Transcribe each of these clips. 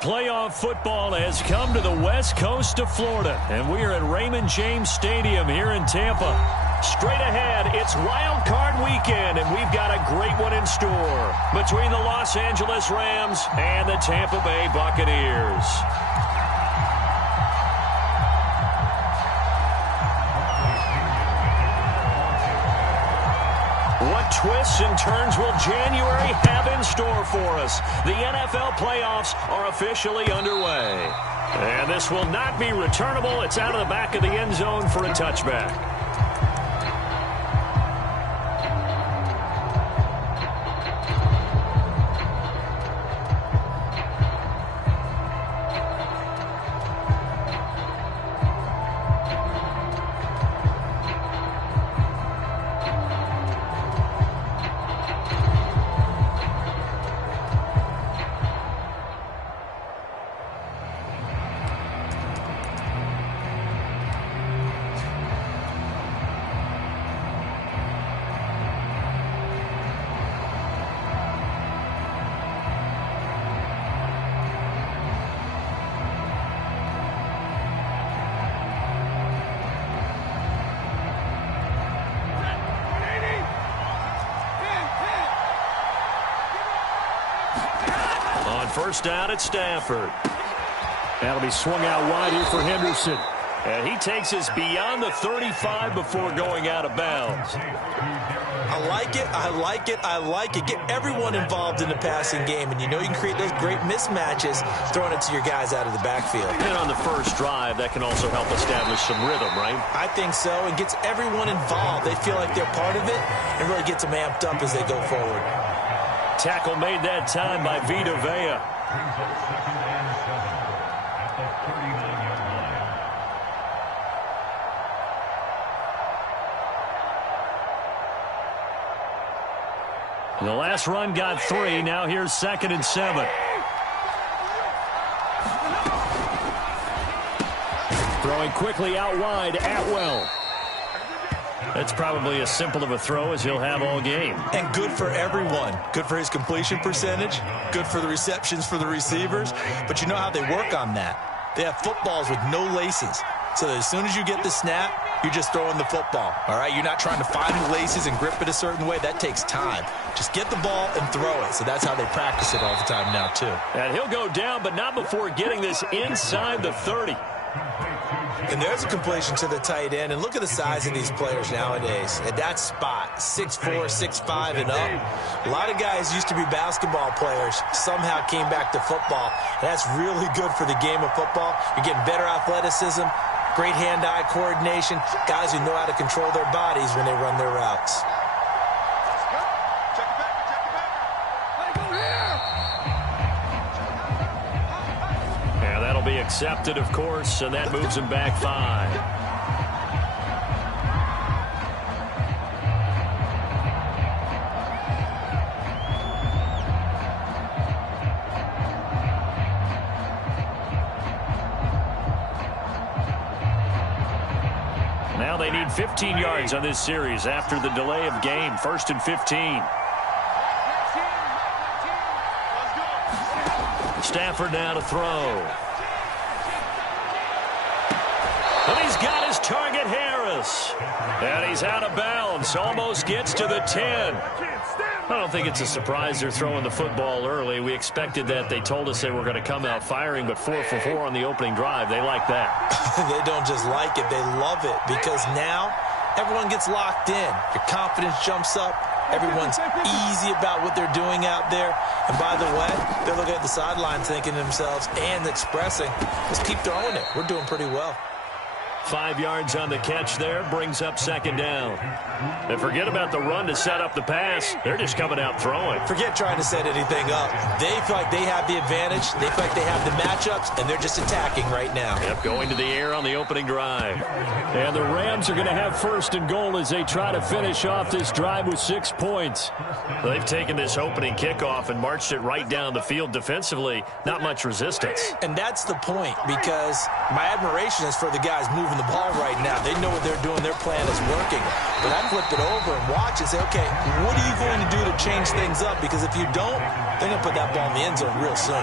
Playoff football has come to the west coast of Florida, and we are at Raymond James Stadium here in Tampa. Straight ahead, it's Wild Card Weekend, and we've got a great one in store between the Los Angeles Rams and the Tampa Bay Buccaneers. What twists and turns will January have in store for us? The NFL playoffs are officially underway. And this will not be returnable. It's out of the back of the end zone for a touchback. First down at Stafford. That'll be swung out wide here for Henderson. And he takes us beyond the 35 before going out of bounds. I like it, I like it, I like it. Get everyone involved in the passing game, and you know you can create those great mismatches throwing it to your guys out of the backfield. And on the first drive, that can also help establish some rhythm, right? I think so, and gets everyone involved. They feel like they're part of it, and really gets them amped up as they go forward. Tackle made that time by Vita Vea. The last run got 3. Now here's 2nd and 7. Throwing quickly out wide, Atwell. That's probably as simple of a throw as he'll have all game. And good for everyone. Good for his completion percentage. Good for the receptions for the receivers. But you know how they work on that. They have footballs with no laces. So that as soon as you get the snap, you're just throwing the football. All right? You're not trying to find the laces and grip it a certain way. That takes time. Just get the ball and throw it. So that's how they practice it all the time now, too. And he'll go down, but not before getting this inside the 30. And there's a completion to the tight end. And look at the size of these players nowadays. At that spot, 6'4", 6'5", and up. A lot of guys used to be basketball players, somehow came back to football. And that's really good for the game of football. You're getting better athleticism, great hand-eye coordination, guys who know how to control their bodies when they run their routes. Be accepted, of course, and that moves him back 5. Now they need 15 yards on this series after the delay of game. 1st and 15. Stafford now to throw. And he's got his target, Harris. And he's out of bounds. Almost gets to the 10. I don't think it's a surprise they're throwing the football early. We expected that. They told us they were going to come out firing, but 4 for 4 on the opening drive. They like that. They don't just like it. They love it because now everyone gets locked in. Your confidence jumps up. Everyone's easy about what they're doing out there. And by the way, they're looking at the sideline thinking to themselves and expressing, let's keep throwing it. We're doing pretty well. 5 yards on the catch there, brings up 2nd down. And forget about the run to set up the pass. They're just coming out throwing. Forget trying to set anything up. They feel like they have the advantage. They feel like they have the matchups, and they're just attacking right now. Yep, going to the air on the opening drive. And the Rams are going to have 1st and goal as they try to finish off this drive with 6 points. They've taken this opening kickoff and marched it right down the field defensively. Not much resistance. And that's the point, because my admiration is for the guys moving the ball right now. They know what they're doing. Their plan is working. But I flip it over and watch and say, okay, what are you going to do to change things up? Because if you don't, they're going to put that ball in the end zone real soon.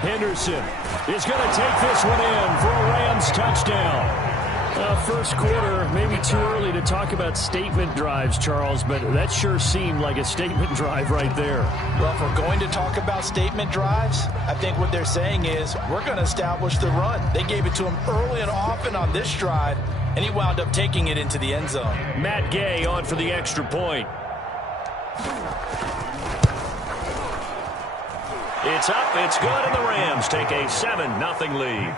Henderson is going to take this one in for a Rams touchdown. First quarter, maybe too early to talk about statement drives, Charles, but that sure seemed like a statement drive right there. Well, if we're going to talk about statement drives, I think what they're saying is we're going to establish the run. They gave it to him early and often on this drive, and he wound up taking it into the end zone. Matt Gay on for the extra point. It's up, it's good, and the Rams take a 7-0 lead.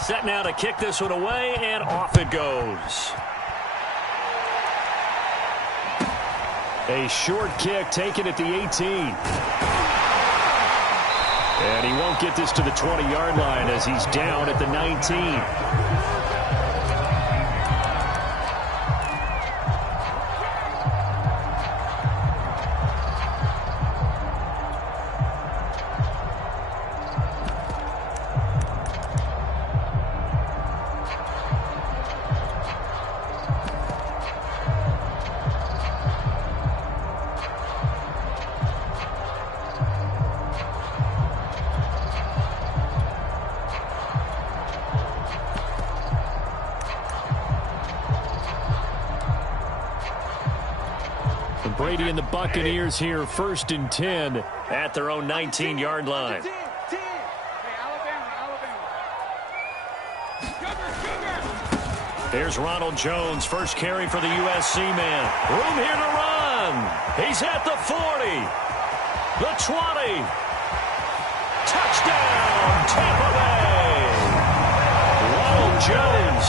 Set now to kick this one away, and off it goes. A short kick taken at the 18. And he won't get this to the 20-yard line as he's down at the 19. Brady and the Buccaneers here, 1st and 10 at their own 19-yard line. Here's Ronald Jones, first carry for the USC man. Room here to run. He's at the 40, the 20. Touchdown, Tampa Bay. Ronald Jones,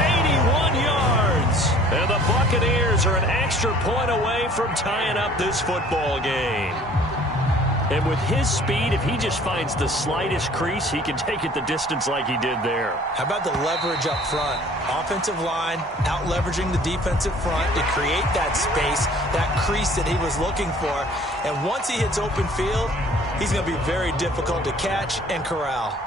81 yards. And the Buccaneers are an extra point away from tying up this football game. And with his speed, if he just finds the slightest crease, he can take it the distance like he did there. How about the leverage up front? Offensive line out-leveraging the defensive front to create that space, that crease that he was looking for. And once he hits open field, he's going to be very difficult to catch and corral.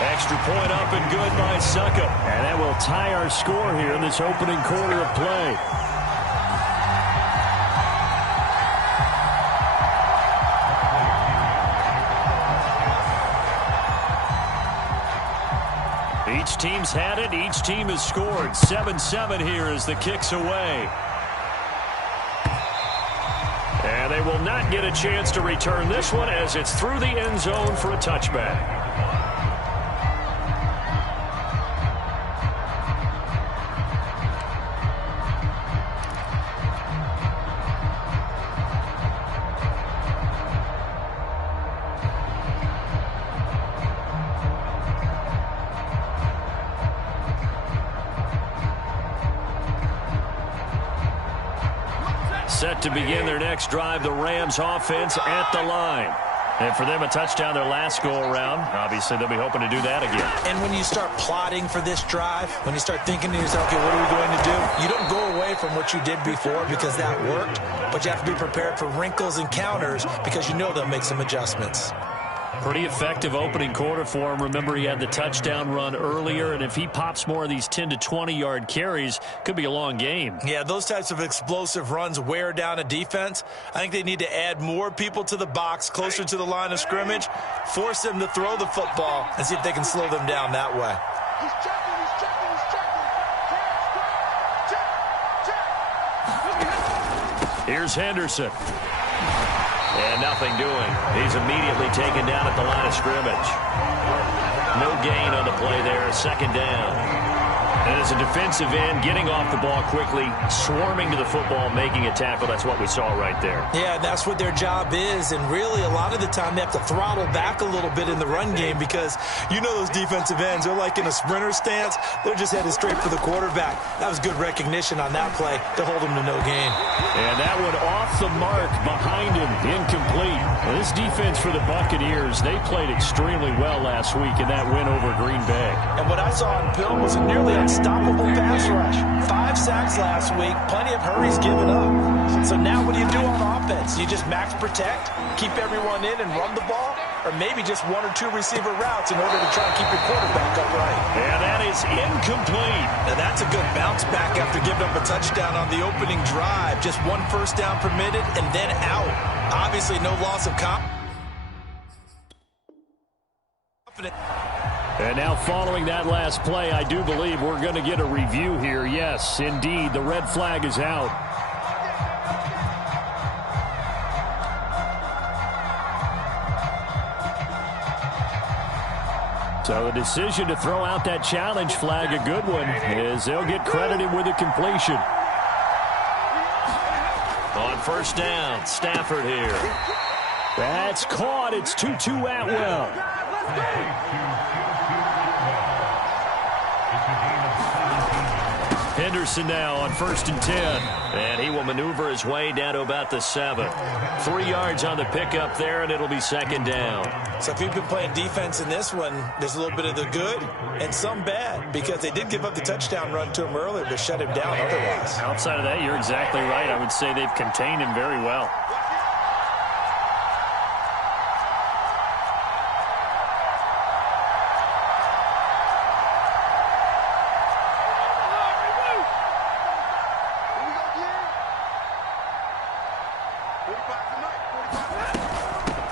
Extra point up and good by Succop. And that will tie our score here in this opening quarter of play. Each team's had it. Each team has scored. 7-7 here as the kick's away. And they will not get a chance to return this one as it's through the end zone for a touchback. Set to begin their next drive, the Rams offense at the line. And for them, a touchdown their last go-around. Obviously, they'll be hoping to do that again. And when you start plotting for this drive, when you start thinking to yourself, okay, what are we going to do? You don't go away from what you did before because that worked, but you have to be prepared for wrinkles and counters because you know they'll make some adjustments. Pretty effective opening quarter for him. Remember, he had the touchdown run earlier, and if he pops more of these 10 to 20-yard carries, could be a long game. Yeah, those types of explosive runs wear down a defense. I think they need to add more people to the box, closer to the line of scrimmage, force them to throw the football, and see if they can slow them down that way. Here's Henderson. And nothing doing. He's immediately taken down at the line of scrimmage. No gain on the play there. 2nd down. And as a defensive end, getting off the ball quickly, swarming to the football, making a tackle, that's what we saw right there. Yeah, that's what their job is, and really a lot of the time they have to throttle back a little bit in the run game because you know those defensive ends, they're like in a sprinter stance. They're just headed straight for the quarterback. That was good recognition on that play to hold them to no gain. And that one off the mark behind him, incomplete. Well, this defense for the Buccaneers, they played extremely well last week in that win over Green Bay. And what I saw on film was a nearly unstoppable pass rush. 5 sacks last week, plenty of hurries given up. So now what do you do on offense? You just max protect, keep everyone in and run the ball, or maybe just 1 or 2 receiver routes in order to try and keep your quarterback upright. And that is incomplete. Now that's a good bounce back after giving up a touchdown on the opening drive. Just 1 first down permitted and then out. Obviously no loss of confidence. And now following that last play, I do believe we're going to get a review here. Yes, indeed, the red flag is out. So the decision to throw out that challenge flag, a good one, is they'll get credited with a completion. On first down, Stafford here. That's caught. It's 2-2 Atwell. Henderson now on 1st and 10. And he will maneuver his way down to about the 7. 3 yards on the pickup there, and it'll be 2nd down. So if you've been playing defense in this one, there's a little bit of the good and some bad because they did give up the touchdown run to him earlier to shut him down otherwise. Outside of that, you're exactly right. I would say they've contained him very well.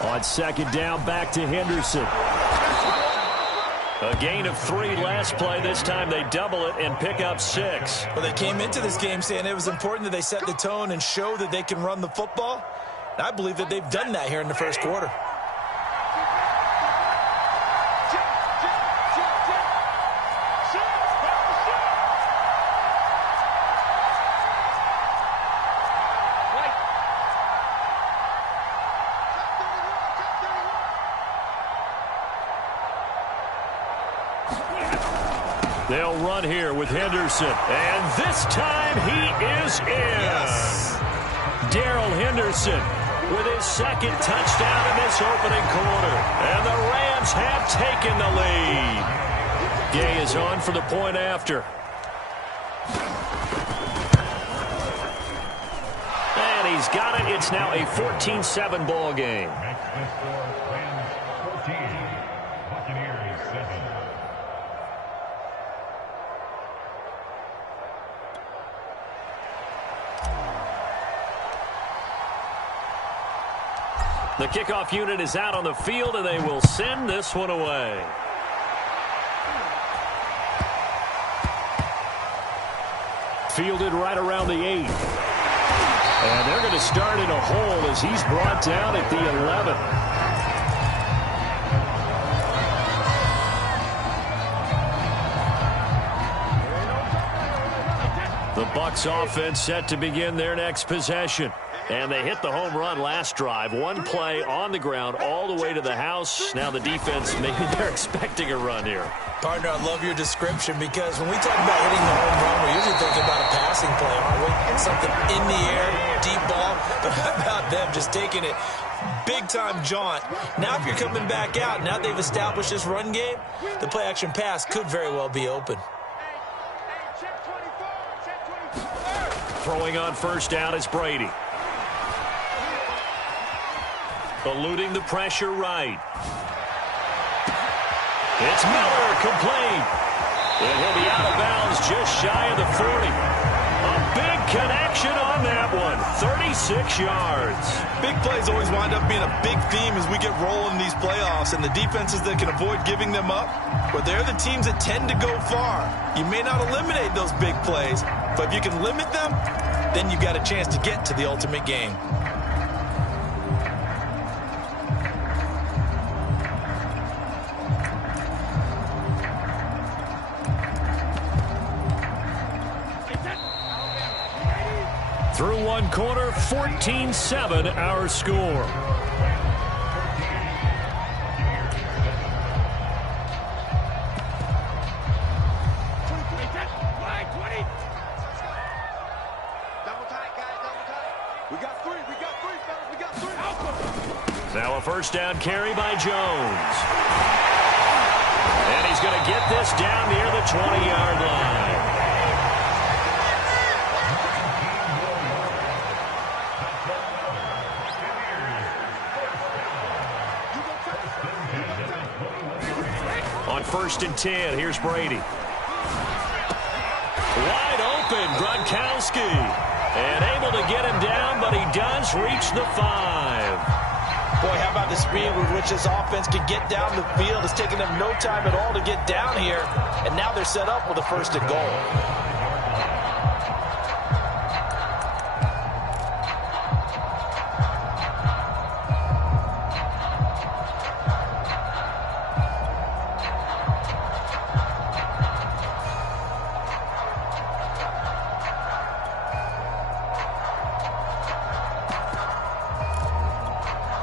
On 2nd down, back to Henderson. A gain of 3 last play. This time they double it and pick up 6. Well, they came into this game saying it was important that they set the tone and show that they can run the football. And I believe that they've done that here in the first quarter. They'll run here with Henderson. And this time he is in. Yes. Darrell Henderson with his 2nd touchdown in this opening quarter. And the Rams have taken the lead. Gay is on for the point after. And he's got it. It's now a 14-7 ball game. The kickoff unit is out on the field, and they will send this one away. Fielded right around the 8. And they're going to start in a hole as he's brought down at the 11. The Bucs offense set to begin their next possession. And they hit the home run last drive. 1 play on the ground all the way to the house. Now the defense, maybe they're expecting a run here. Partner, I love your description because when we talk about hitting the home run, we're usually thinking about a passing play, aren't we? Something in the air, deep ball. But how about them just taking it big-time jaunt? Now if you're coming back out, now they've established this run game, the play-action pass could very well be open. Throwing on first down is Brady. Eluding the pressure right. It's Miller, complete. And he'll be out of bounds just shy of the 40. A big connection on that one. 36 yards. Big plays always wind up being a big theme as we get rolling these playoffs, and the defenses that can avoid giving them up, but they're the teams that tend to go far. You may not eliminate those big plays, but if you can limit them, then you've got a chance to get to the ultimate game. Through one quarter, 14-7 our score. Now a first down carry by Jones. And he's going to get this down near the 20-yard line. On 1st and 10, here's Brady. Wide open, Gronkowski. And able to get him down, but he does reach the 5. Boy, how about the speed with which this offense can get down the field? It's taking them no time at all to get down here. And now they're set up with a 1st and goal.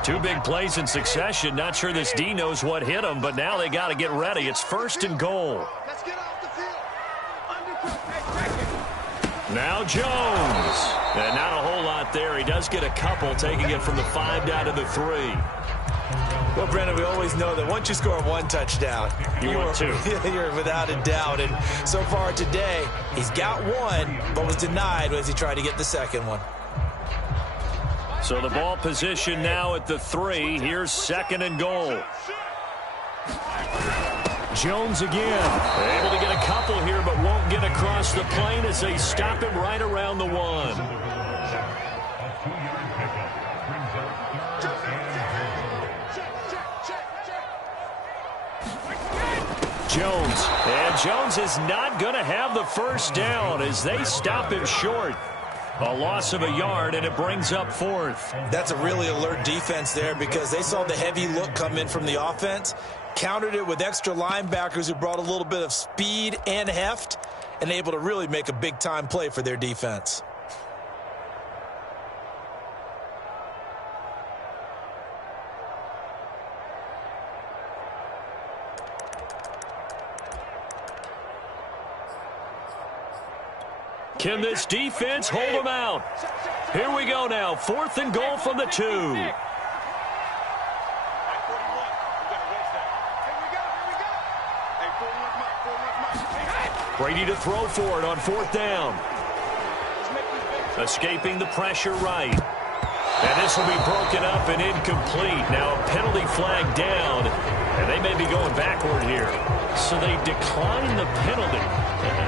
Two big plays in succession. Not sure this D knows what hit him, but now they got to get ready. It's 1st and goal. Let's get off the field. Now Jones. And not a whole lot there. He does get a couple, taking it from the 5 down to the 3. Well, Brendan, we always know that once you score one touchdown, you're 2. You're without a doubt. And so far today, he's got one, but was denied as he tried to get the second one. So the ball position now at the 3. Here's 2nd and goal. Jones again. Able to get a couple here, but won't get across the plane as they stop him right around the 1. Jones. And Jones is not going to have the first down as they stop him short. A loss of a yard, and it brings up 4th. That's a really alert defense there because they saw the heavy look come in from the offense, countered it with extra linebackers who brought a little bit of speed and heft, and able to really make a big-time play for their defense. Can this defense hold them out? Here we go now. 4th and goal from the 2. Brady to throw for it on 4th down. Escaping the pressure right. And this will be broken up and incomplete. Now a penalty flag down, and they may be going backward here. So they decline the penalty.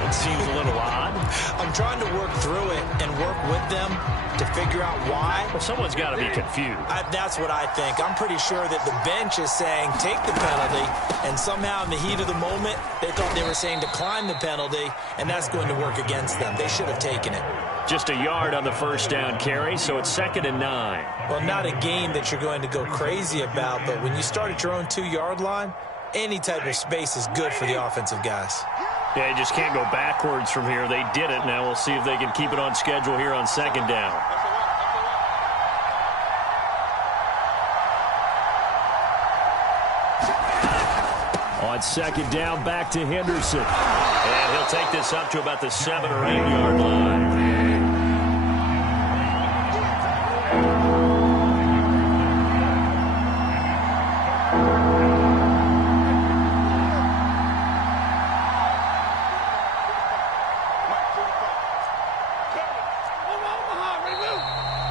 It seems a little odd. I'm trying to work through it and work with them to figure out why. Well, someone's got to be confused. That's what I think. I'm pretty sure that the bench is saying take the penalty, and somehow in the heat of the moment, they thought they were saying decline the penalty, and that's going to work against them. They should have taken it. Just a yard on the first down carry, so it's 2nd and 9. Well, not a game that you're going to go crazy about, but when you start at your own 2-yard line, any type of space is good for the offensive guys. Yeah, you just can't go backwards from here. They did it. Now we'll see if they can keep it on schedule here on 2nd down. On 2nd down, back to Henderson. And he'll take this up to about the 7 or 8 yard line.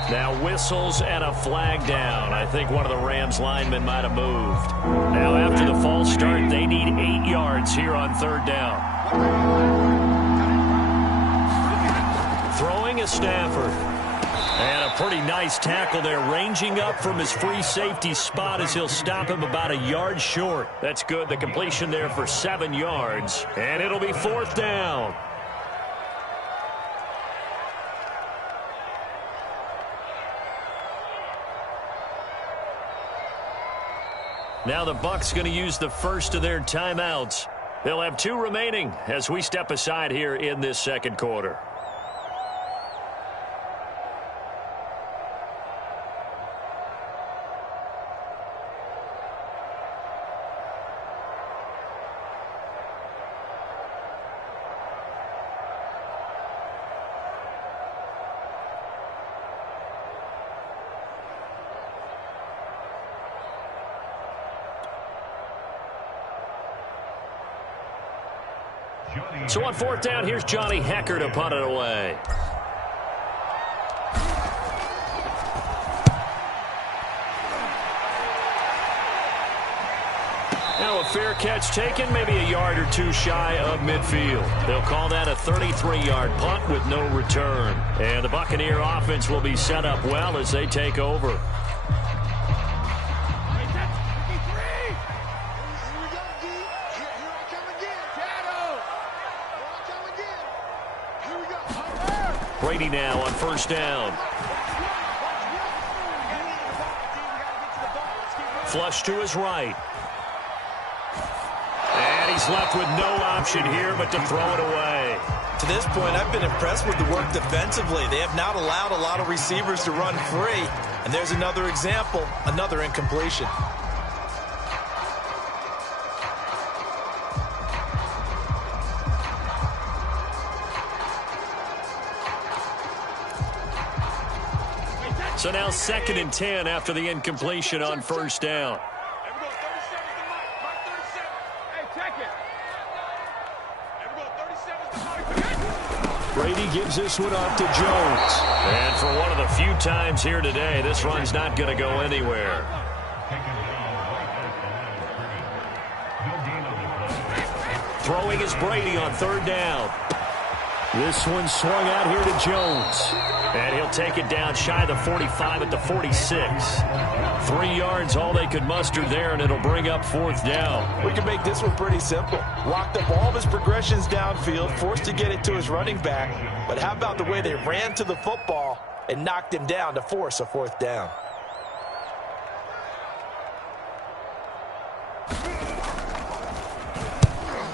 Now whistles and a flag down. I think one of the Rams linemen might have moved. Now after the false start, they need 8 yards here on 3rd down. Throwing is Stafford. And a pretty nice tackle there, ranging up from his free safety spot as he'll stop him about a yard short. That's good. The completion there for 7 yards. And it'll be 4th down. Now the Bucs going to use the first of their timeouts. They'll have 2 remaining as we step aside here in this 2nd quarter. So on fourth down, here's Johnny Hecker to punt it away. Now a fair catch taken, maybe a yard or two shy of midfield. They'll call that a 33-yard punt with no return. And the Buccaneer offense will be set up well as they take over. Brady now on first down. Flush to his right. And he's left with no option here but to throw it away. To this point, I've been impressed with the work defensively. They have not allowed a lot of receivers to run free. And there's another example, another incompletion. So now 2nd and 10 after the incompletion on first down. Brady gives this one off to Jones. And for one of the few times here today, this run's not going to go anywhere. Throwing is Brady on third down. This one swung out here to Jones. And he'll take it down shy of the 45 at the 46. 3 yards, all they could muster there, and it'll bring up fourth down. We can make this one pretty simple. Locked up all of his progressions downfield, forced to get it to his running back. But how about the way they ran to the football and knocked him down to force a fourth down?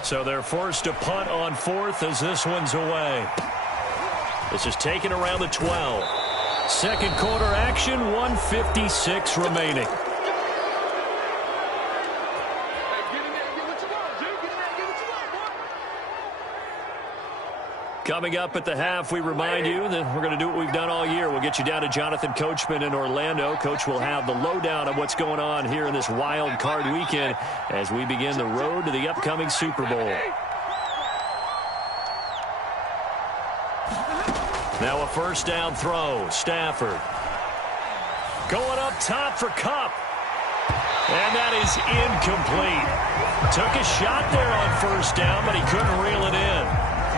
So they're forced to punt on fourth as this one's away. This is taken around the 12. Second quarter action, 1:56 remaining. Coming up at the half, we remind you that we're going to do what we've done all year. We'll get you down to Jonathan Coachman in Orlando. Coach will have the lowdown of what's going on here in this wild card weekend as we begin the road to the upcoming Super Bowl. Now a first down throw. Stafford. Going up top for Kupp. And that is incomplete. Took a shot there on first down, but he couldn't reel it in.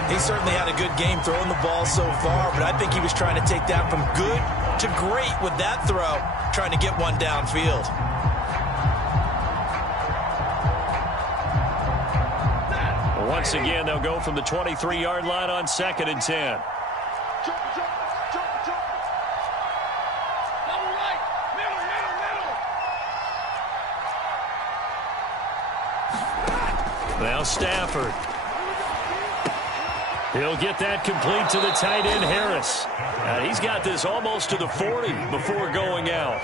He certainly had a good game throwing the ball so far, but I think he was trying to take that from good to great with that throw, trying to get one downfield. Once again, they'll go from the 23-yard line on 2nd and 10. Now Stafford. He'll get that complete to the tight end, Harris. He's got this almost to the 40 before going out.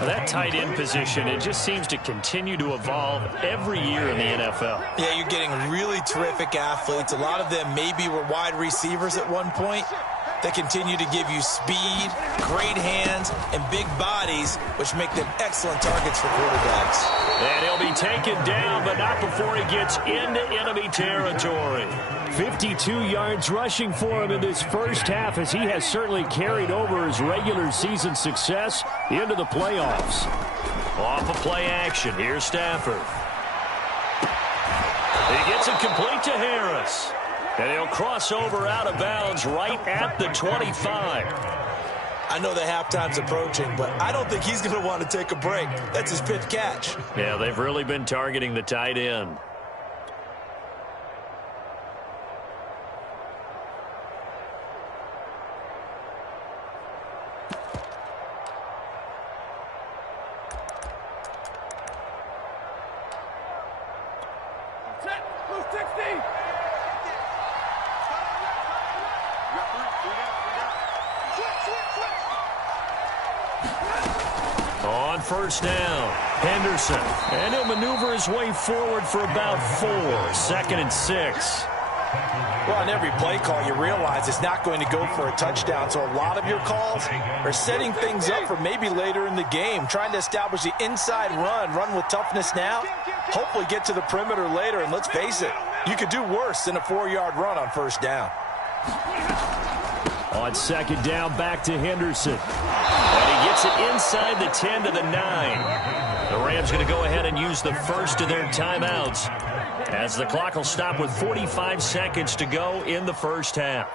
That tight end position, it just seems to continue to evolve every year in the NFL. Yeah, you're getting really terrific athletes. A lot of them maybe were wide receivers at one point. They continue to give you speed, great hands, and big bodies, which make them excellent targets for quarterbacks. And he'll be taken down, but not before he gets into enemy territory. 52 yards rushing for him in this first half, as he has certainly carried over his regular season success into the playoffs. Off of play action, here's Stafford. He gets it complete to Harris. And he'll cross over out of bounds right at the 25. I know the halftime's approaching, but I don't think he's going to want to take a break. That's his fifth catch. Yeah, they've really been targeting the tight end. On first down, Henderson. And he'll maneuver his way forward for about 4. 2nd and 6. Well, on every play call, you realize it's not going to go for a touchdown. So a lot of your calls are setting things up for maybe later in the game, trying to establish the inside run with toughness now, hopefully get to the perimeter later. And let's face it, You could do worse than a 4-yard run on first down. On second down, back to Henderson. And he gets it inside the 10 to the 9. The Rams going to go ahead and use the first of their timeouts as the clock will stop with 45 seconds to go in the first half.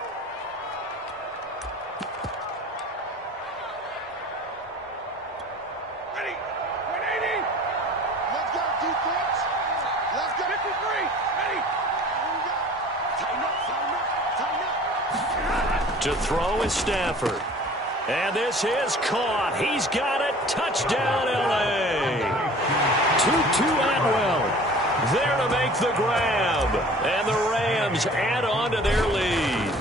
To throw is Stafford. And this is caught. He's got it. Touchdown, L.A. Tutu Atwell there to make the grab. And the Rams add on to their lead.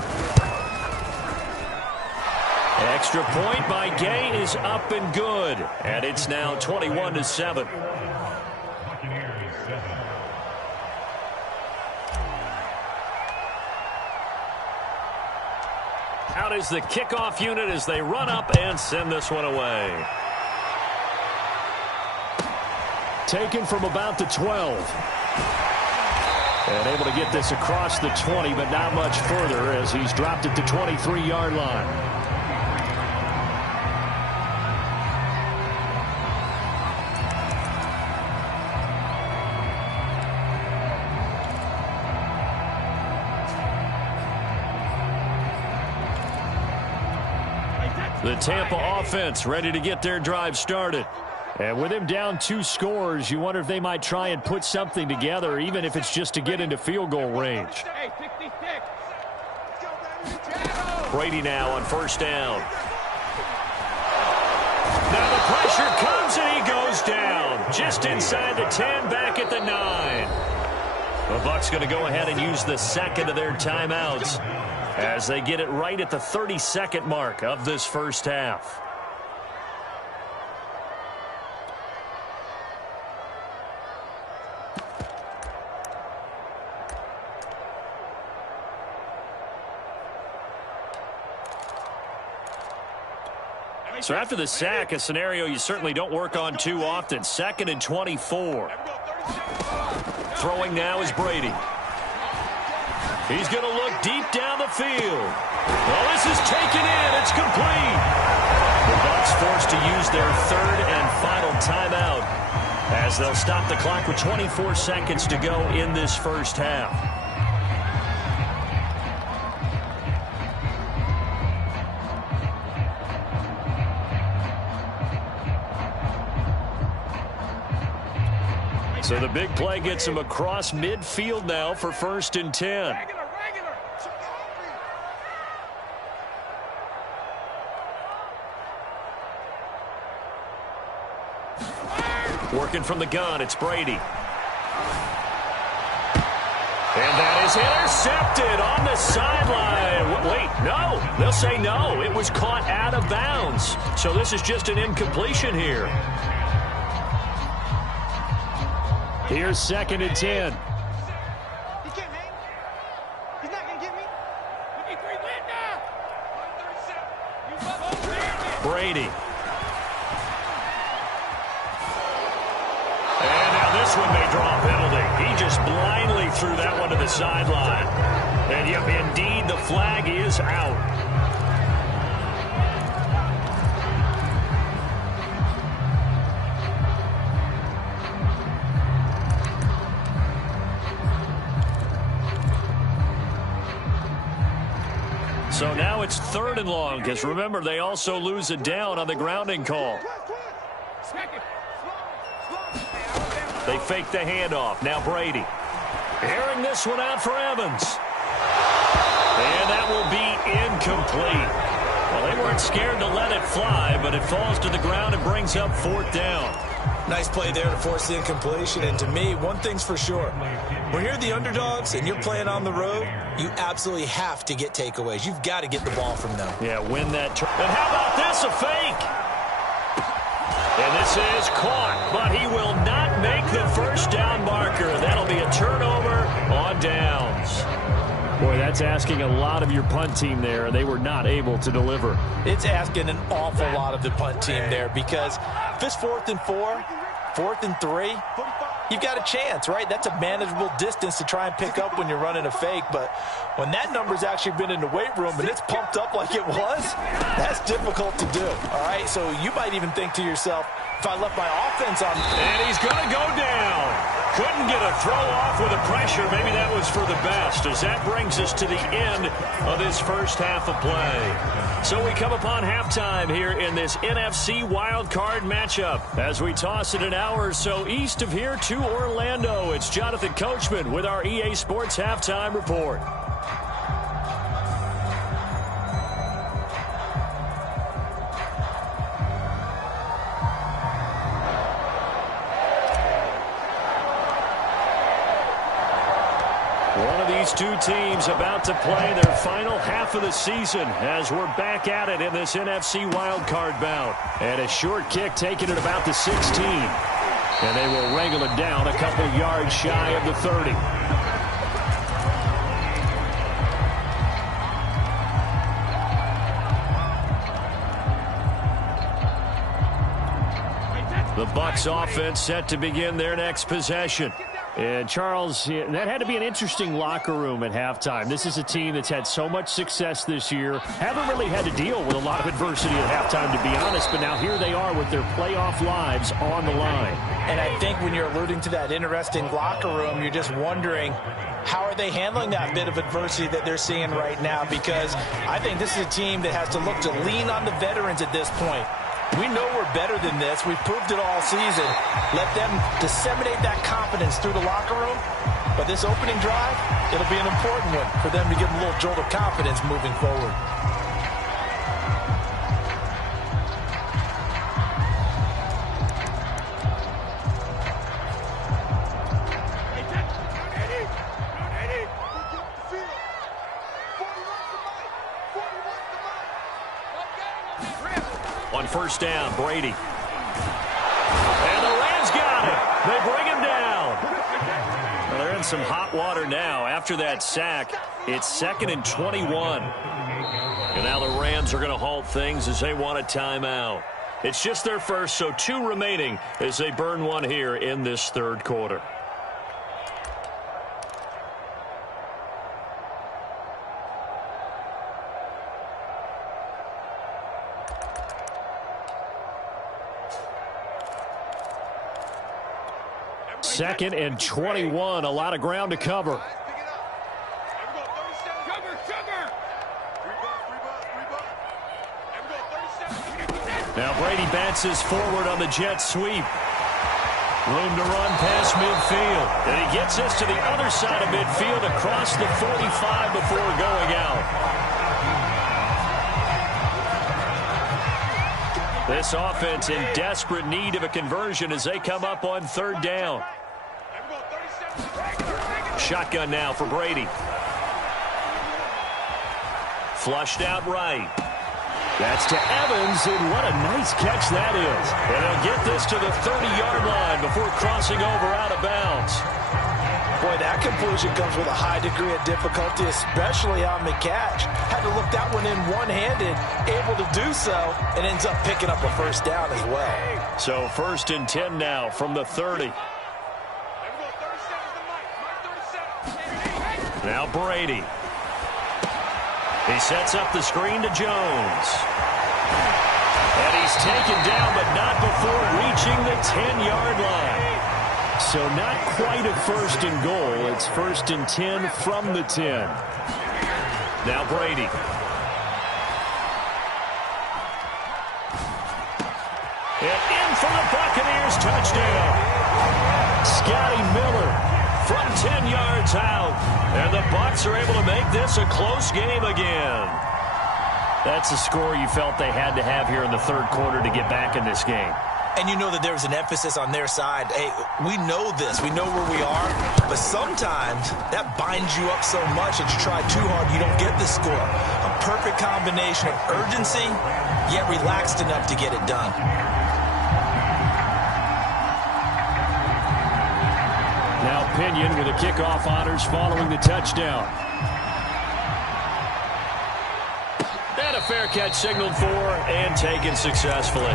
Extra point by Gay is up and good. And it's now 21-7. Out is the kickoff unit as they run up and send this one away. Taken from about the 12. And able to get this across the 20, but not much further as he's dropped it to 23-yard line. The Tampa offense ready to get their drive started. And with him down 2 scores, you wonder if they might try and put something together, even if it's just to get into field goal range. Brady now on first down. Now the pressure comes and he goes down. Just inside the 10, back at the 9. The Bucs going to go ahead and use the second of their timeouts as they get it right at the 30-second mark of this first half. So after the sack, a scenario you certainly don't work on too often. 2nd and 24. Throwing now is Brady. He's going to look deep down the field. Well, this is taken in. It's complete. The Bucs forced to use their third and final timeout as they'll stop the clock with 24 seconds to go in this first half. So the big play gets him across midfield now for 1st and 10. Working from the gun, it's Brady. And that is intercepted on the sideline. Wait, no. They'll say no. It was caught out of bounds. So this is just an incompletion here. Here's 2nd and 10. He can't hang. He's not going to get me. Brady. And now this one may draw a penalty. He just blindly threw that one to the sideline. And yep, indeed, the flag is out. So now it's 3rd and long, because remember, they also lose a down on the grounding call. They fake the handoff. Now Brady. Airing this one out for Evans. And that will be incomplete. Well, they weren't scared to let it fly, but it falls to the ground and brings up 4th down. Nice play there to force the incompletion. And to me, one thing's for sure. When you're the underdogs and you're playing on the road, you absolutely have to get takeaways. You've got to get the ball from them. Yeah, win that turn. And how about this, a fake? And this is caught, but he will not make the first down marker. That'll be a turnover on downs. Boy, that's asking a lot of your punt team there. They were not able to deliver. It's asking an awful lot of the punt team there because if it's 4th and 4, 4th and 3, you've got a chance, right? That's a manageable distance to try and pick up when you're running a fake. But when that number's actually been in the weight room and it's pumped up like it was, that's difficult to do, all right? So you might even think to yourself, if I left my offense on... And he's going to go down. Couldn't get a throw off with the pressure. Maybe that was for the best, as that brings us to the end of this first half of play. So we come upon halftime here in this NFC wildcard matchup as we toss it an hour or so east of here to Orlando. It's Jonathan Coachman with our EA Sports Halftime Report. One of these two teams about to play their final half of the season as we're back at it in this NFC wildcard bout. And a short kick taken at about the 16. And they will wrangle it down a couple yards shy of the 30. The Bucs offense set to begin their next possession. And, Charles, that had to be an interesting locker room at halftime. This is a team that's had so much success this year. Haven't really had to deal with a lot of adversity at halftime, to be honest. But now here they are with their playoff lives on the line. And I think when you're alluding to that interesting locker room, you're just wondering, how are they handling that bit of adversity that they're seeing right now? Because I think this is a team that has to look to lean on the veterans at this point. We know we're better than this. We've proved it all season. Let them disseminate that confidence through the locker room. But this opening drive, it'll be an important one for them to give them a little jolt of confidence moving forward. On first down, Brady. And the Rams got it. They bring him down. Well, they're in some hot water now. After that sack, it's 2nd and 21. And now the Rams are going to halt things as they want a timeout. It's just their first, so 2 remaining as they burn one here in this third quarter. Second and 21, a lot of ground to cover. Now Brady bounces forward on the jet sweep. Room to run past midfield. And he gets us to the other side of midfield across the 45 before going out. This offense in desperate need of a conversion as they come up on third down. Shotgun now for Brady. Flushed out right. That's to Evans, and what a nice catch that is. And they'll get this to the 30-yard line before crossing over out of bounds. Boy, that conclusion comes with a high degree of difficulty, especially on the catch. Had to look that one in one-handed, able to do so, and ends up picking up a first down as well. So 1st and 10 now from the 30. Now Brady. He sets up the screen to Jones. And he's taken down, but not before reaching the 10-yard line. So not quite a 1st and goal. It's 1st and 10 from the 10. Now Brady. And in for the Buccaneers touchdown. Scotty Miller from 10 yards out. And the Bucs are able to make this a close game again. That's a score you felt they had to have here in the third quarter to get back in this game. And you know that there was an emphasis on their side. Hey, we know this. We know where we are. But sometimes that binds you up so much that you try too hard, you don't get the score. A perfect combination of urgency, yet relaxed enough to get it done. Now Pinion with the kickoff honors following the touchdown. And a fair catch signaled for and taken successfully.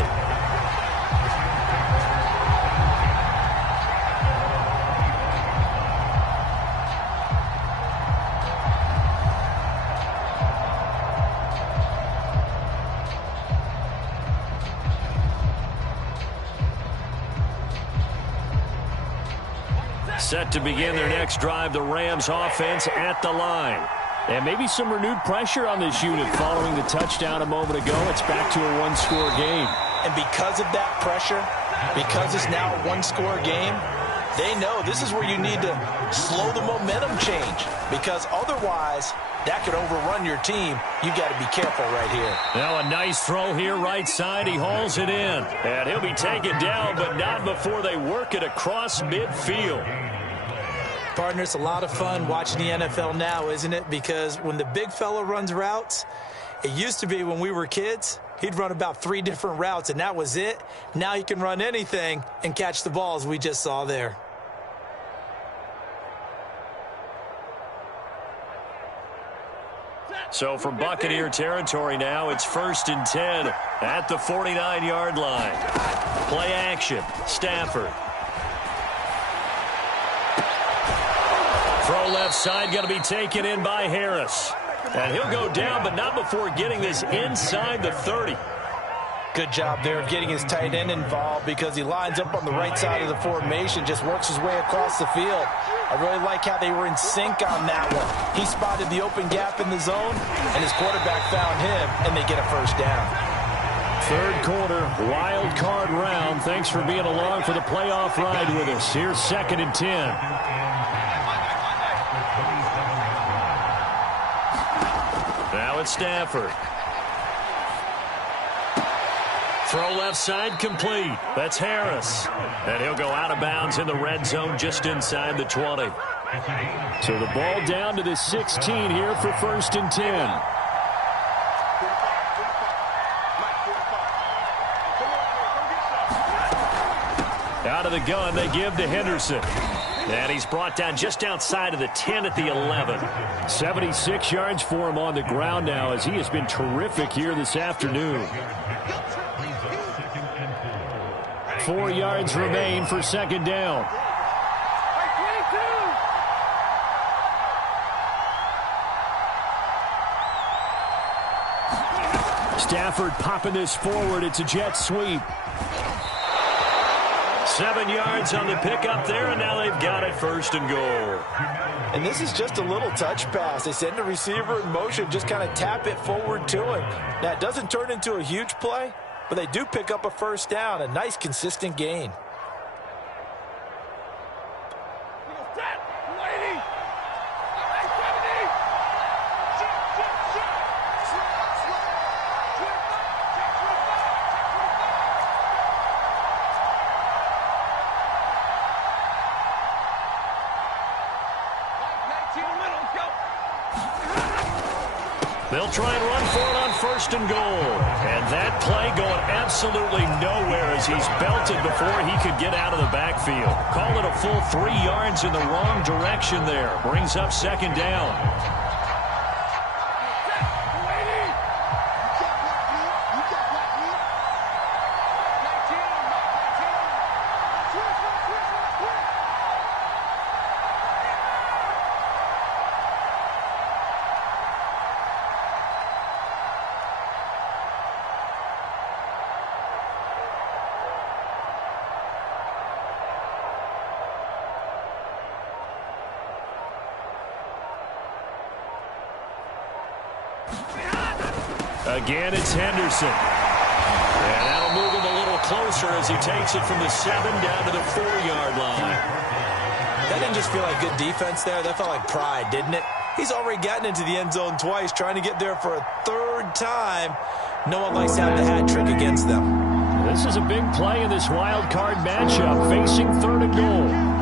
Set to begin their next drive, the Rams offense at the line. And maybe some renewed pressure on this unit following the touchdown a moment ago. It's back to a one-score game. And because of that pressure, because it's now a one-score game, they know this is where you need to slow the momentum change, because otherwise that could overrun your team. You've got to be careful right here. Now a nice throw here right side. He hauls it in. And he'll be taken down, but not before they work it across midfield. Partner, it's a lot of fun watching the NFL now, isn't it? Because when the big fella runs routes, it used to be when we were kids, he'd run about 3 different routes, and that was it. Now he can run anything and catch the ball, as we just saw there. So from Buccaneer territory now, it's 1st and 10 at the 49-yard line. Play action. Stafford. Throw left side, going to be taken in by Harris. And he'll go down, but not before getting this inside the 30. Good job there of getting his tight end involved, because he lines up on the right side of the formation, just works his way across the field. I really like how they were in sync on that one. He spotted the open gap in the zone, and his quarterback found him, and they get a first down. Third quarter, wild card round. Thanks for being along for the playoff ride with us. Here's 2nd and 10. Now it's Stafford. Throw left side complete. That's Harris. And he'll go out of bounds in the red zone just inside the 20. So the ball down to the 16 here for 1st and 10. Out of the gun, they give to Henderson. And he's brought down just outside of the 10 at the 11. 76 yards for him on the ground now, as he has been terrific here this afternoon. 4 yards remain for 2nd down. Stafford popping this forward. It's a jet sweep. 7 yards on the pickup there, and now they've got it 1st and goal. And this is just a little touch pass. They send the receiver in motion, just kind of tap it forward to him. Now, it doesn't turn into a huge play, but they do pick up a first down, a nice, consistent gain. They'll try and run for it on 1st and goal. And that play going absolutely nowhere as he's belted before he could get out of the backfield. Call it a full 3 yards in the wrong direction there. Brings up 2nd down. Again, it's Henderson. And that'll move him a little closer as he takes it from the 7 down to the 4-yard line. That didn't just feel like good defense there. That felt like pride, didn't it? He's already gotten into the end zone twice, trying to get there for a 3rd time. No one likes to have the hat trick against them. This is a big play in this wild card matchup, facing 3rd and goal.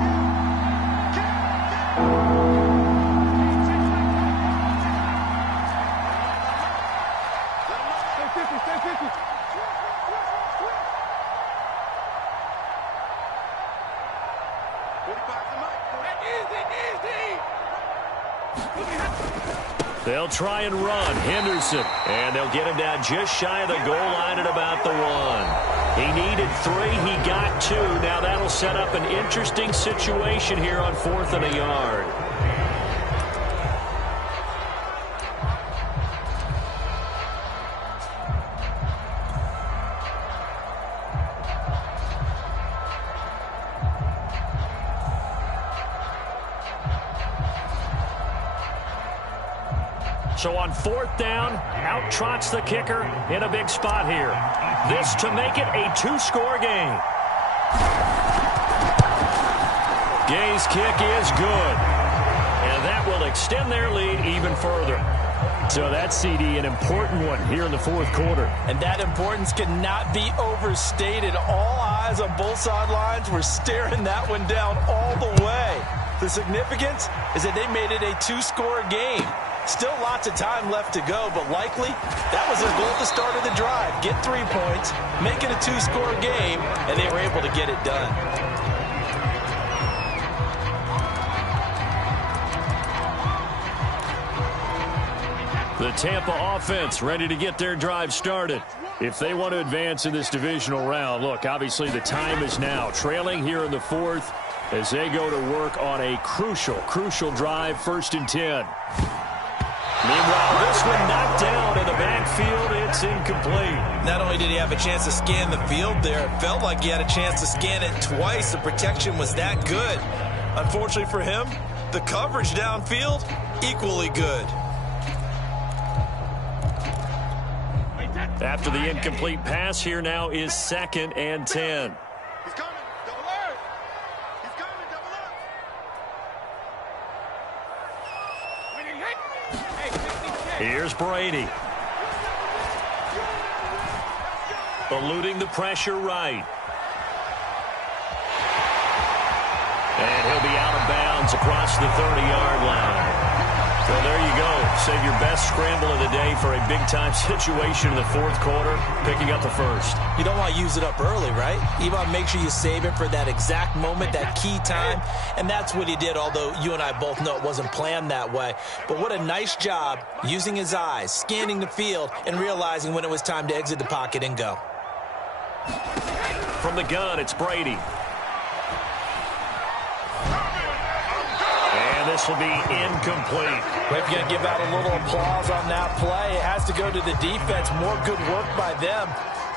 They'll try and run. Henderson. And they'll get him down just shy of the goal line at about the 1. He needed 3. He got 2. Now that'll set up an interesting situation here on 4th and a yard. So on 4th down, out trots the kicker in a big spot here. This to make it a 2-score game. Gay's kick is good. And that will extend their lead even further. So that CD, an important one here in the 4th quarter. And that importance cannot be overstated. All eyes on both sidelines were staring that one down all the way. The significance is that they made it a 2-score game. Still lots of time left to go, but likely that was their goal at the start of the drive. Get 3 points, make it a 2-score game, and they were able to get it done. The Tampa offense ready to get their drive started. If they want to advance in this divisional round, look, obviously the time is now. Trailing here in the 4th as they go to work on a crucial drive, 1st and 10. Meanwhile, this one knocked down in the backfield. It's incomplete. Not only did he have a chance to scan the field there, it felt like he had a chance to scan it twice. The protection was that good. Unfortunately for him, the coverage downfield, equally good. After the incomplete pass, here now is 2nd and 10. He's coming. Double alert. He's coming. Double alert. Here's Brady. Eluding the pressure right. And he'll be out of bounds across the 30-yard line. Well, there you go. Save your best scramble of the day for a big-time situation in the 4th quarter, picking up the 1st. You don't want to use it up early, right? You want to make sure you save it for that exact moment, that key time, and that's what he did, although you and I both know it wasn't planned that way. But what a nice job using his eyes, scanning the field, and realizing when it was time to exit the pocket and go. From the gun, it's Brady. And this will be incomplete. We're going to give out a little applause on that play. It has to go to the defense. More good work by them.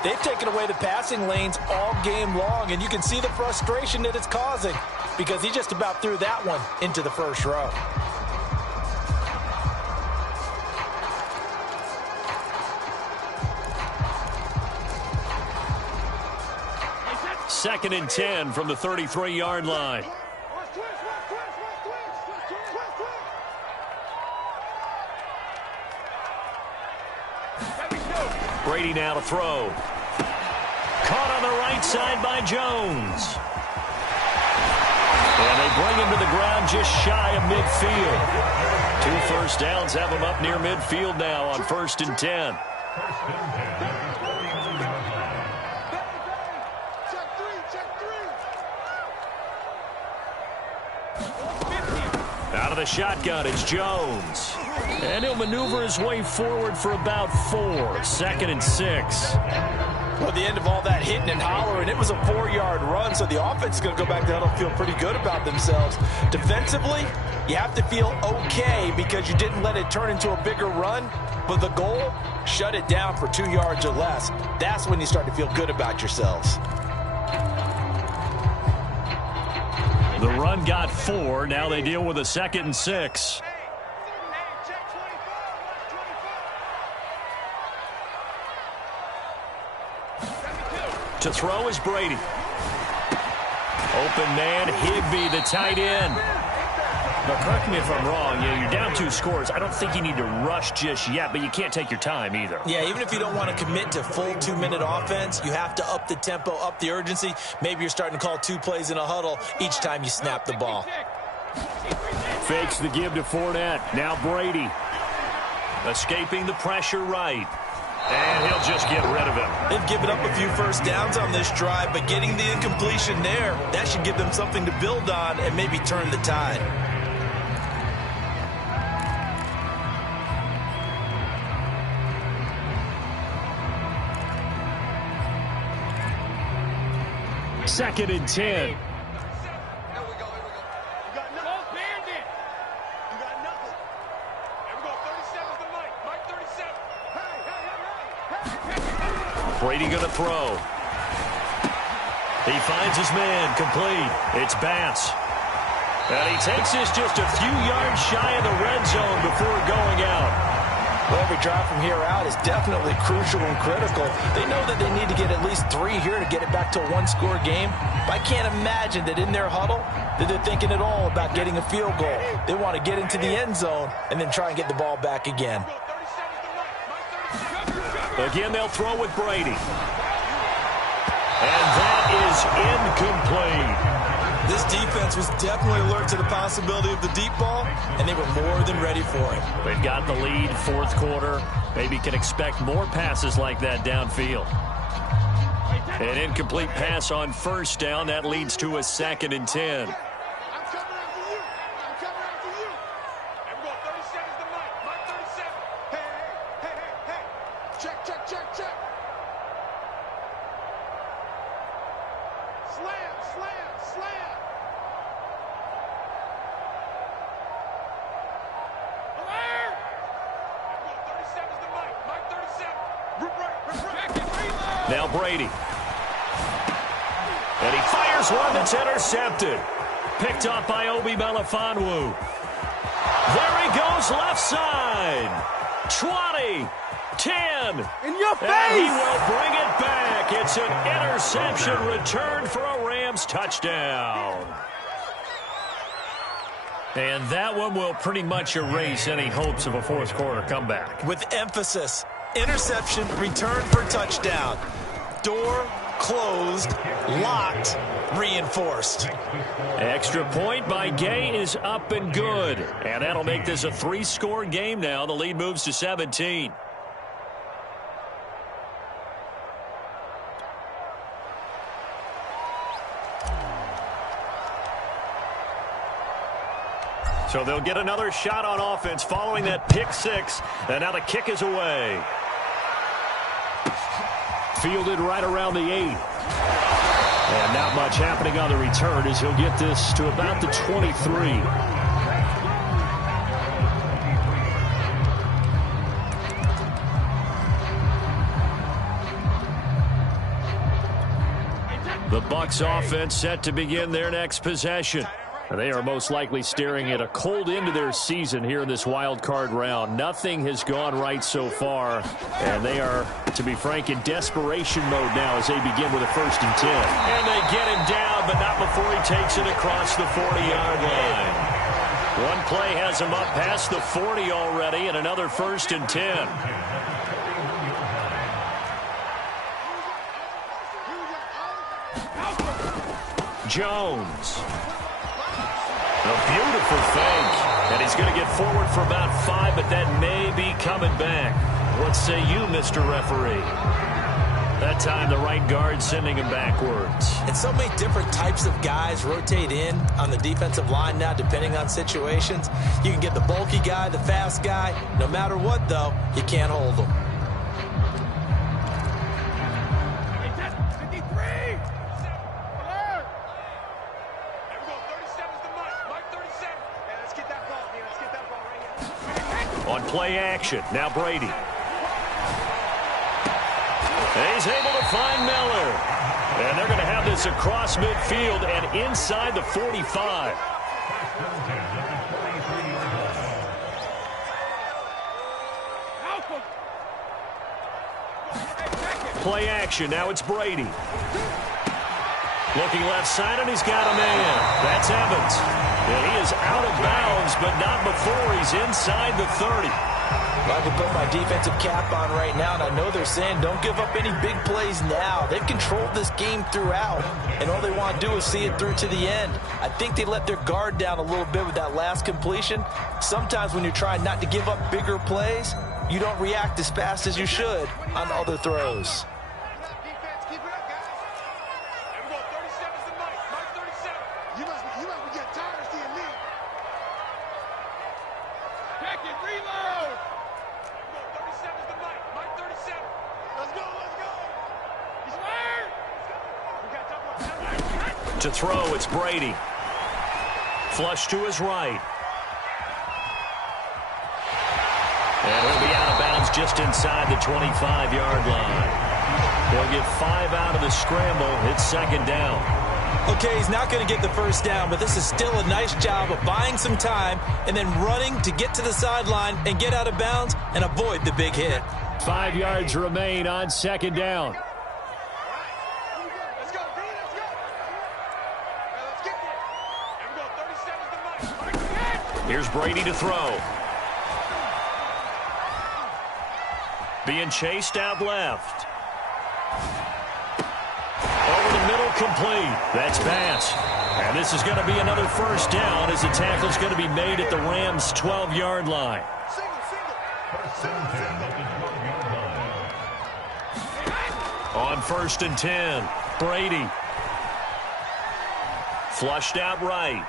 They've taken away the passing lanes all game long, and you can see the frustration that it's causing because he just about threw that one into the 1st row. Second and 10 from the 33-yard line. Brady now to throw. Caught on the right side by Jones. And they bring him to the ground just shy of midfield. 2 first downs have him up near midfield now on 1st and 10. Out of the shotgun, it's Jones. And he'll maneuver his way forward for about 4. 2nd and 6. Well, at the end of all that hitting and hollering, it was a 4-yard run, so the offense is going to go back there and feel pretty good about themselves. Defensively, you have to feel okay because you didn't let it turn into a bigger run, but the goal, shut it down for 2 yards or less. That's when you start to feel good about yourselves. The run got 4. Now they deal with a 2nd and 6. To throw is Brady. Open man, Higbee, the tight end. Now, correct me if I'm wrong. You're down 2 scores. I don't think you need to rush just yet, but you can't take your time either. Yeah, even if you don't want to commit to full 2-minute offense, you have to up the tempo, up the urgency. Maybe you're starting to call 2 plays in a huddle each time you snap the ball. Fakes the give to Fournette. Now Brady. Escaping the pressure right. And he'll just get rid of him. They've given up a few first downs on this drive, but getting the incompletion there, that should give them something to build on and maybe turn the tide. Second and 10. Brady going to throw. He finds his man, complete. It's Bass. And he takes this just a few yards shy of the red zone before going out. Well, every drive from here out is definitely crucial and critical. They know that they need to get at least 3 here to get it back to a one-score game. But I can't imagine that in their huddle that they're thinking at all about getting a field goal. They want to get into the end zone and then try and get the ball back again. Again, they'll throw with Brady. And that is incomplete. This defense was definitely alert to the possibility of the deep ball, and they were more than ready for it. They've got the lead, fourth quarter. Maybe can expect more passes like that downfield. An incomplete pass on first down. That leads to a 2nd and 10. I'm coming after you. I'm coming after you. Everyone, 37 is the mic. Mic 37. Hey. Check. Slam. Alert! Everyone, 37 is the mic. Mic 37. Rip right. Now Brady. And he fires one that's intercepted. Picked up by Obi Melifonwu. There he goes left side. 20, 10. In your face! And he will bring it back. It's an interception return for a Rams touchdown. And that one will pretty much erase any hopes of a fourth quarter comeback. With emphasis, interception, return for touchdown. Door closed, locked, reinforced. Extra point by Gay is up and good. And that'll make this a 3-score game now. The lead moves to 17. So they'll get another shot on offense following that pick 6. And now the kick is away. Fielded right around the 8. And not much happening on the return as he'll get this to about the 23. The Bucs offense set to begin their next possession. They are most likely staring at a cold end to their season here in this wild card round. Nothing has gone right so far, and they are, to be frank, in desperation mode now as they begin with a 1st and 10. And they get him down, but not before he takes it across the 40-yard line. One play has him up past the 40 already, and another 1st and 10. Jones. A beautiful fake. And he's going to get forward for about 5, but that may be coming back. What say you, Mr. Referee? That time the right guard sending him backwards. And so many different types of guys rotate in on the defensive line now, depending on situations. You can get the bulky guy, the fast guy. No matter what, though, you can't hold them. On play action, now Brady. And he's able to find Miller. And they're going to have this across midfield and inside the 45. Play action, now it's Brady. Looking left side, and he's got a man. That's Evans. And he is out of bounds, but not before he's inside the 30. I can put my defensive cap on right now, and I know they're saying don't give up any big plays now. They've controlled this game throughout, and all they want to do is see it through to the end. I think they let their guard down a little bit with that last completion. Sometimes when you're trying not to give up bigger plays, you don't react as fast as you should on other throws. To throw, it's Brady. Flush to his right. And he'll be out of bounds just inside the 25-yard line. They'll get 5 out of the scramble. It's 2nd down. Okay, he's not going to get the first down, but this is still a nice job of buying some time and then running to get to the sideline and get out of bounds and avoid the big hit. 5 yards remain on second down. Let's go, D, let's go. Let's get there. And we're going 37 to Mike. Here's Brady to throw. Being chased out left. Over the middle, complete. That's pass. And this is going to be another first down as the tackle's going to be made at the Rams' 12-yard line. On 1st and 10, Brady. Flushed out right.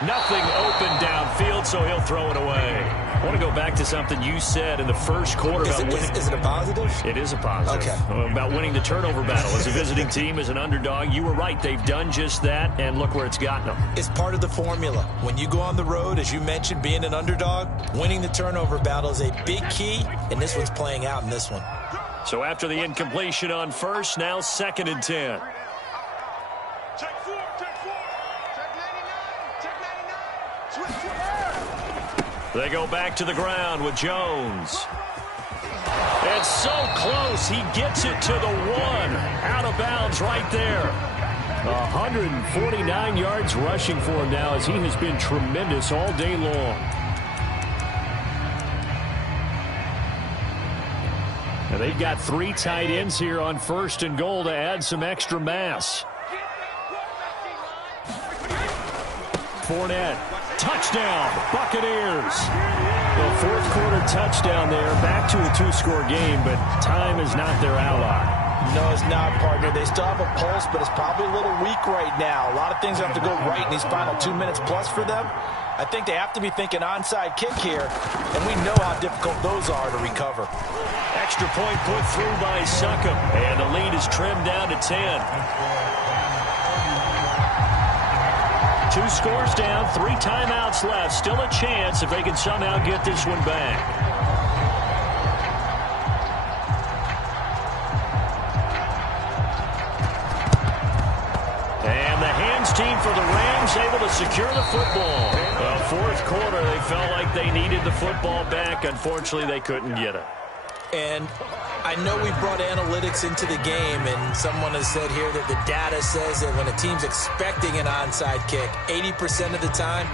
Nothing open downfield, so he'll throw it away. I want to go back to something you said in the first quarter about winning. Is it a positive? It is a positive. Okay. About winning the turnover battle. As a visiting team, as an underdog, you were right. They've done just that, and look where it's gotten them. It's part of the formula. When you go on the road, as you mentioned, being an underdog, winning the turnover battle is a big key, and this one's playing out in this one. So after the incompletion on first, now 2nd and 10. Check 4, check 4. Check 99, check 99. Switch to They go back to the ground with Jones. It's so close. He gets it to the 1. Out of bounds right there. 149 yards rushing for him now as he has been tremendous all day long. Now they've got 3 tight ends here on 1st and goal to add some extra mass. Fournette. Touchdown, Buccaneers. Well, 4th quarter touchdown there. Back to a 2-score game, but time is not their ally. No, it's not, partner. They still have a pulse, but it's probably a little weak right now. A lot of things have to go right in these final 2 minutes plus for them. I think they have to be thinking onside kick here, and we know how difficult those are to recover. Extra point put through by Succop, and the lead is trimmed down to 10. 2 scores down, 3 timeouts left. Still a chance if they can somehow get this one back. And the hands team for the Rams able to secure the football. Well, 4th quarter, they felt like they needed the football back. Unfortunately, they couldn't get it. And I know we brought analytics into the game, and someone has said here that the data says that when a team's expecting an onside kick, 80% of the time,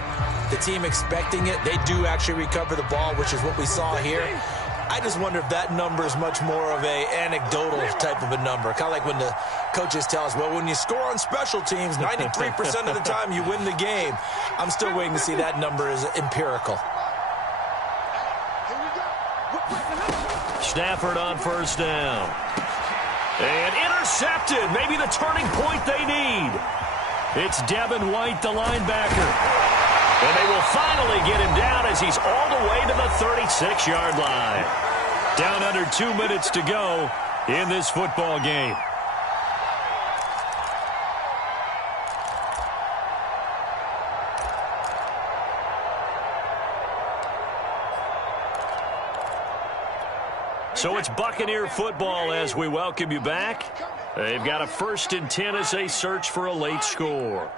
the team expecting it, they do actually recover the ball, which is what we saw here. I just wonder if that number is much more of a anecdotal type of a number. Kind of like when the coaches tell us, well, when you score on special teams, 93% of the time you win the game. I'm still waiting to see that number is empirical. Stafford on 1st down. And intercepted. Maybe the turning point they need. It's Devin White, the linebacker. And they will finally get him down as he's all the way to the 36-yard line. Down under 2 minutes to go in this football game. So it's Buccaneer football as we welcome you back. They've got a 1st and 10 as they search for a late score.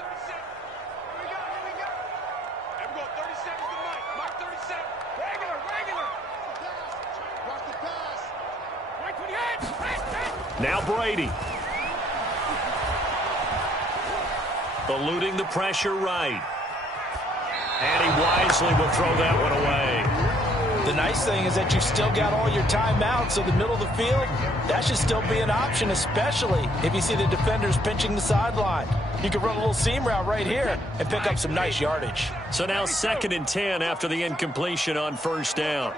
Now Brady. Eluding the pressure right. And he wisely will throw that one away. The nice thing is that you've still got all your timeouts, so the middle of the field, that should still be an option, especially if you see the defenders pinching the sideline. You can run a little seam route right here and pick up some nice yardage. So now 2nd and 10 after the incompletion on 1st down.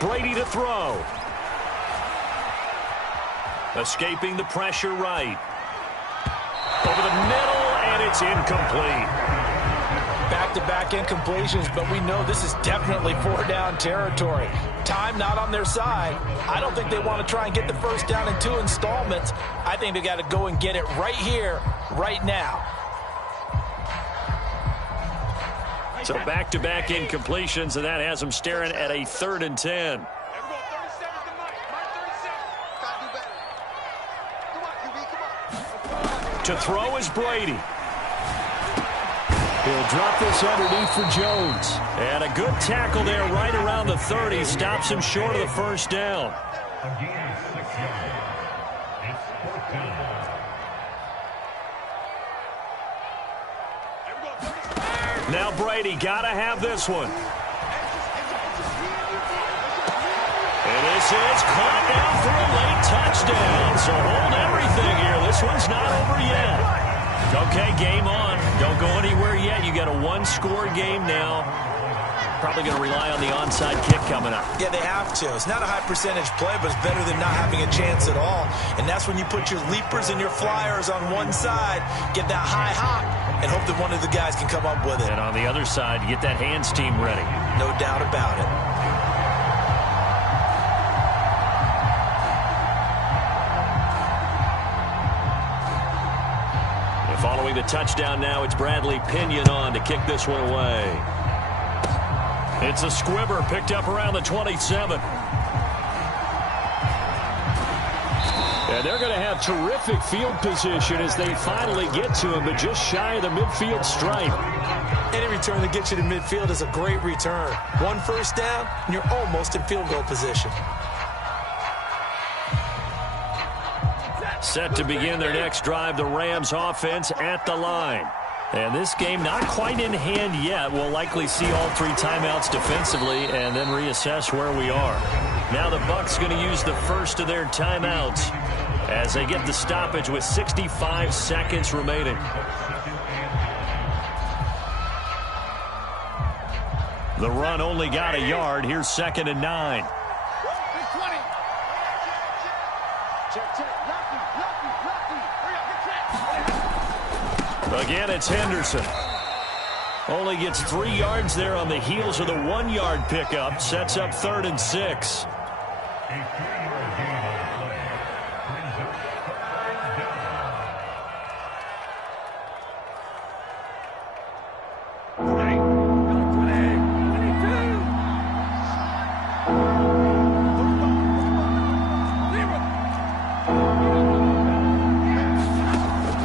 Brady to throw. Escaping the pressure right. Over the middle, and it's incomplete. Back-to-back incompletions, but we know this is definitely 4-down territory. Time not on their side. I don't think they want to try and get the first down in 2 installments. I think they got to go and get it right here, right now. So back-to-back incompletions, and that has them staring at a 3rd and 10. To throw is Brady. He'll drop this underneath for Jones. And a good tackle there right around the 30. Stops him short of the first down. Now Brady got to have this one. And this is caught down for a late touchdown. So hold everything here. This one's not over yet. Okay, game on. Don't go anywhere yet. You got a one-score game now. Probably going to rely on the onside kick coming up. Yeah, they have to. It's not a high-percentage play, but it's better than not having a chance at all. And that's when you put your leapers and your flyers on one side, get that high hop, and hope that one of the guys can come up with it. And on the other side, get that hands team ready. No doubt about it. Following the touchdown now, it's Bradley Pinion on to kick this one away. It's a squibber picked up around the 27. And they're going to have terrific field position as they finally get to him, but just shy of the midfield stripe. Any return that gets you to midfield is a great return. One first down, and you're almost in field goal position. Set to begin their next drive, the Rams offense at the line. And this game not quite in hand yet. We'll likely see all 3 timeouts defensively and then reassess where we are. Now the Bucs going to use the first of their timeouts as they get the stoppage with 65 seconds remaining. The run only got a yard. Here's 2nd and 9. Again, it's Henderson. Only gets 3 yards there on the heels of the 1-yard pickup. Sets up 3rd and 6.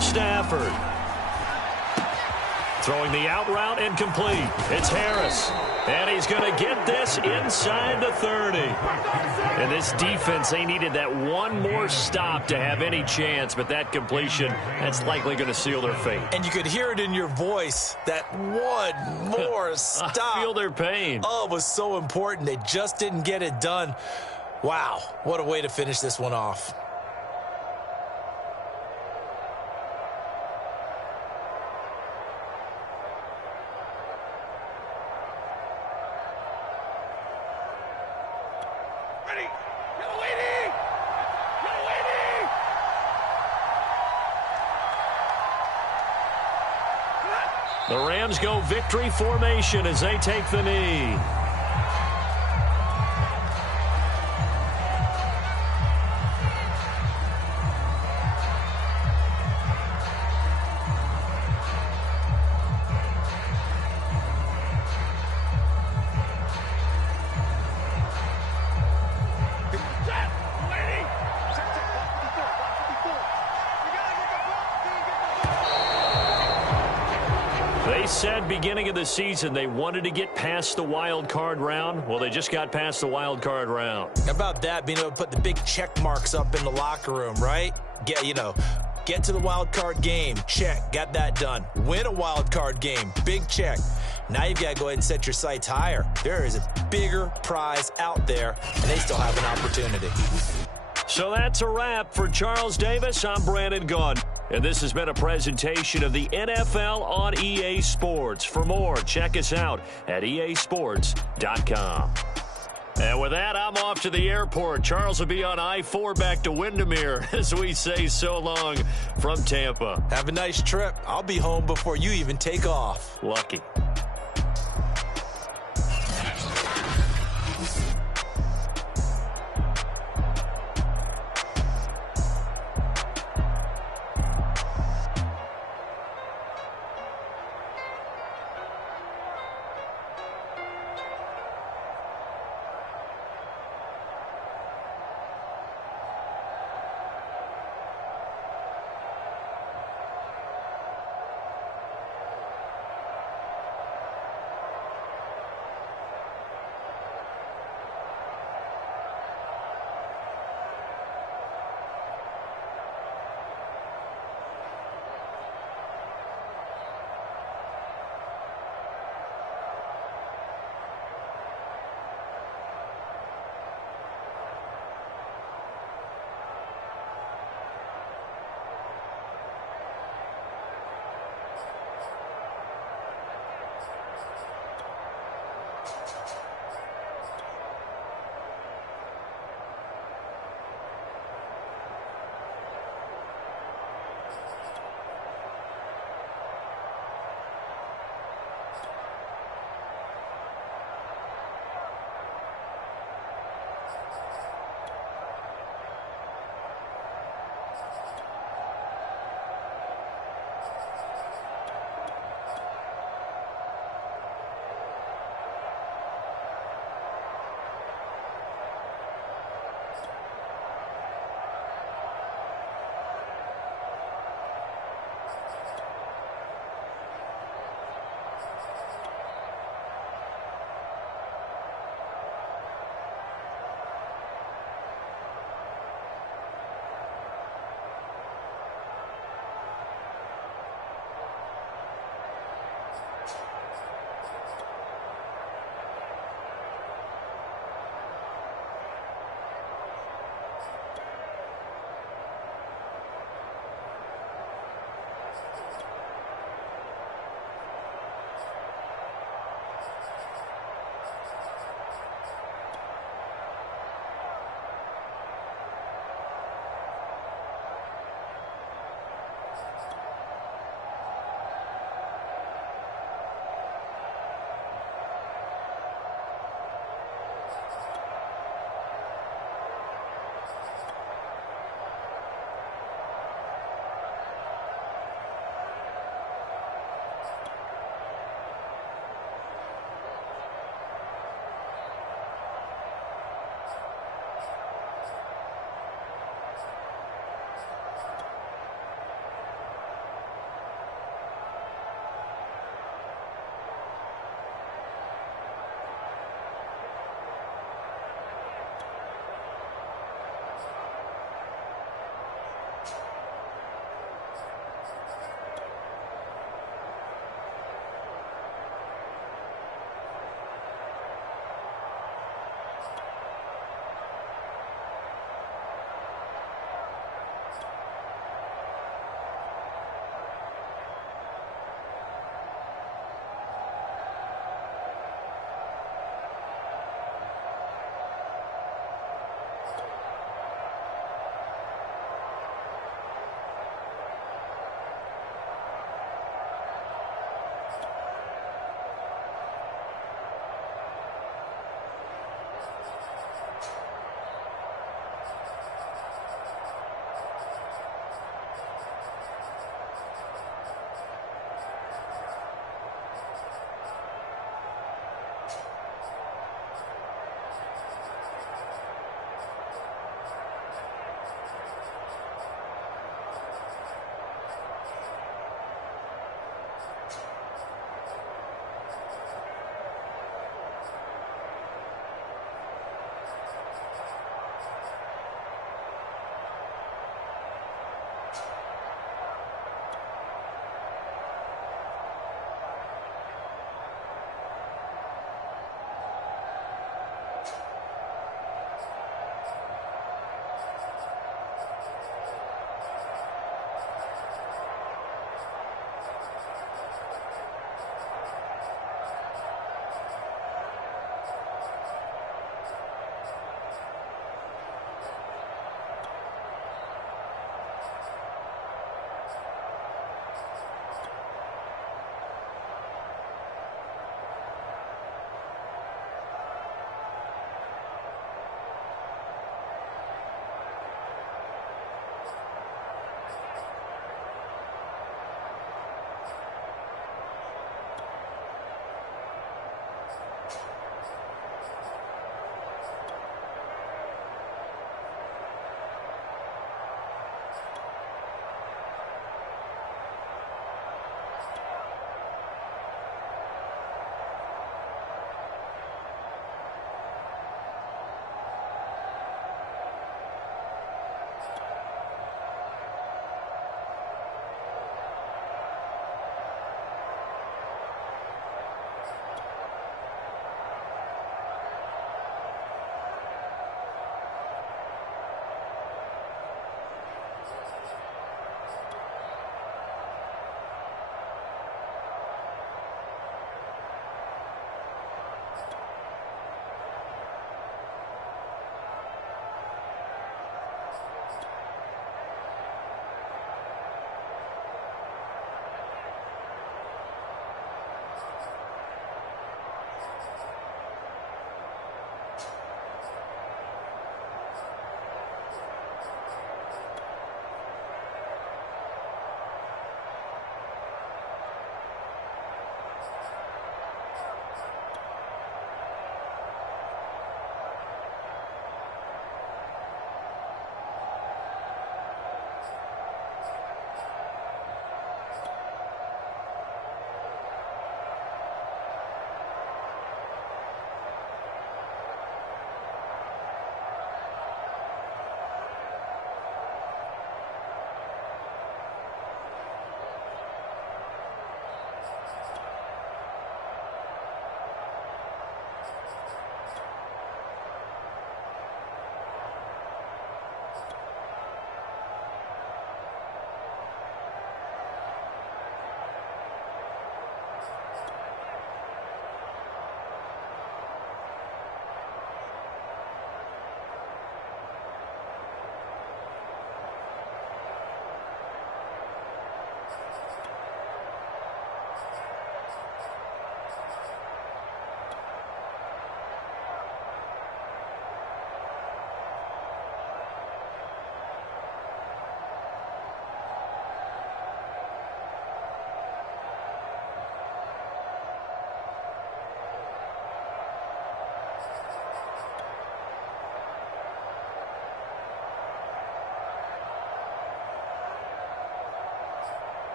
Stafford. Throwing the out route incomplete. It's Harris. And he's going to get this inside the 30. And this defense, they needed that one more stop to have any chance, but that completion, that's likely going to seal their fate. And you could hear it in your voice, that one more stop. I feel their pain. Oh, it was so important. They just didn't get it done. Wow, what a way to finish this one off. The Rams go victory formation as they take the knee. They said beginning of the season they wanted to get past the wild card round. Well, they just got past the wild card round. How about that, being able to put the big check marks up in the locker room, right? Get to the wild card game. Check. Got that done. Win a wild card game. Big check. Now you've got to go ahead and set your sights higher. There is a bigger prize out there, and they still have an opportunity. So that's a wrap for Charles Davis. I'm Brandon Gaudin. And this has been a presentation of the NFL on EA Sports. For more, check us out at easports.com. And with that, I'm off to the airport. Charles will be on I-4 back to Windermere as we say so long from Tampa. Have a nice trip. I'll be home before you even take off. Lucky.